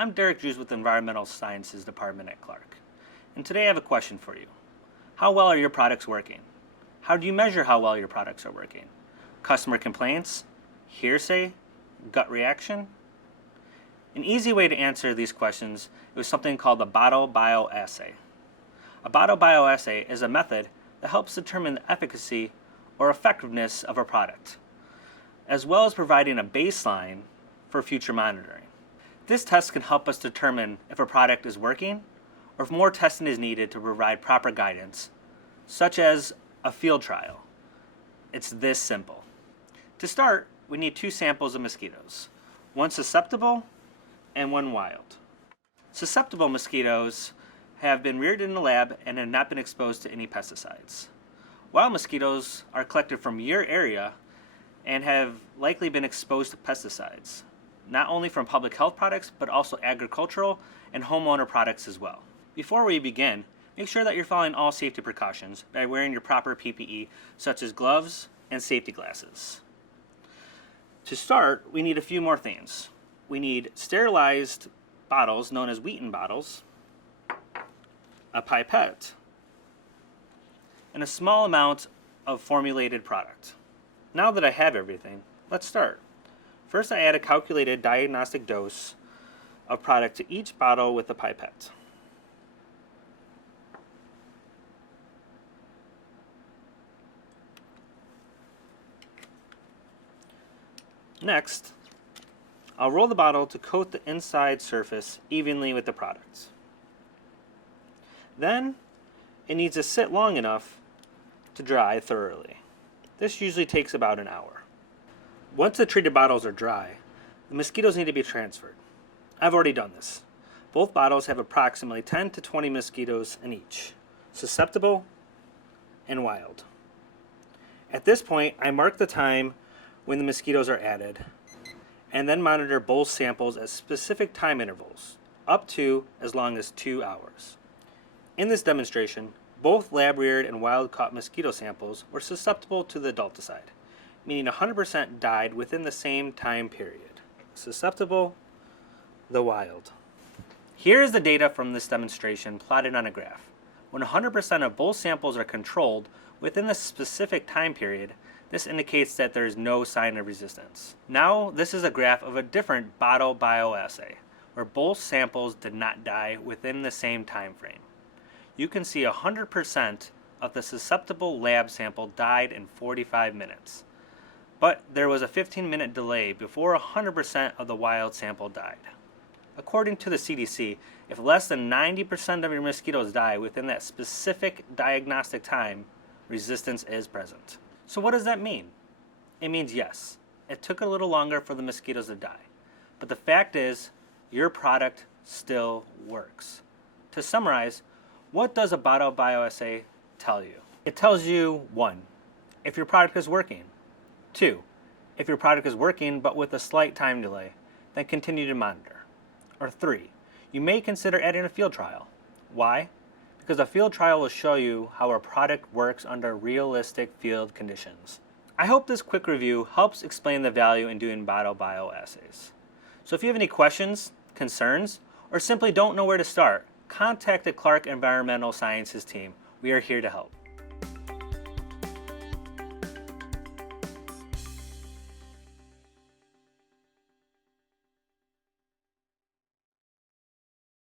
I'm Derek Drews with the Environmental Sciences Department at Clark. And today I have a question for you. How well are your products working? How do you measure how well your products are working? Customer complaints? Hearsay? Gut reaction? An easy way to answer these questions is something called the Bioassay. A bioassay is a method that helps determine the efficacy or effectiveness of a product, as well as providing a baseline for future monitoring. This test can help us determine if a product is working or if more testing is needed to provide proper guidance, such as a field trial. It's this simple. To start, we need 2 samples of mosquitoes, one susceptible and one wild. Susceptible mosquitoes have been reared in the lab and have not been exposed to any pesticides. Wild mosquitoes are collected from your area and have likely been exposed to pesticides, not only from public health products, but also agricultural and homeowner products as well. Before we begin, make sure that you're following all safety precautions by wearing your proper PPE, such as gloves and safety glasses. To start, we need a few more things. We need sterilized bottles, known as Wheaton bottles, a pipette, and a small amount of formulated product. Now that I have everything, let's start. First, I add a calculated diagnostic dose of product to each bottle with a pipette. Next, I'll roll the bottle to coat the inside surface evenly with the product. Then, it needs to sit long enough to dry thoroughly. This usually takes about an hour. Once the treated bottles are dry, the mosquitoes need to be transferred. I've already done this. Both bottles have approximately 10 to 20 mosquitoes in each, susceptible and wild. At this point, I mark the time when the mosquitoes are added, and then monitor both samples at specific time intervals, up to as long as 2 hours. In this demonstration, both lab-reared and wild-caught mosquito samples were susceptible to the adulticide, meaning 100% died within the same time period. Susceptible, the wild. Here is the data from this demonstration plotted on a graph. When 100% of both samples are controlled within the specific time period, this indicates that there is no sign of resistance. Now, this is a graph of a different bottle bioassay, where both samples did not die within the same time frame. You can see 100% of the susceptible lab sample died in 45 minutes. But there was a 15-minute delay before 100% of the wild sample died. According to the CDC, if less than 90% of your mosquitoes die within that specific diagnostic time, resistance is present. So what does that mean? It means yes, it took a little longer for the mosquitoes to die. But the fact is, your product still works. To summarize, what does a bottle bioassay tell you? It tells you 1, if your product is working. 2, if your product is working but with a slight time delay, then continue to monitor. Or 3, you may consider adding a field trial. Why? Because a field trial will show you how a product works under realistic field conditions. I hope this quick review helps explain the value in doing bottle bioassays. So if you have any questions, concerns, or simply don't know where to start, contact the Clark Environmental Sciences team. We are here to help.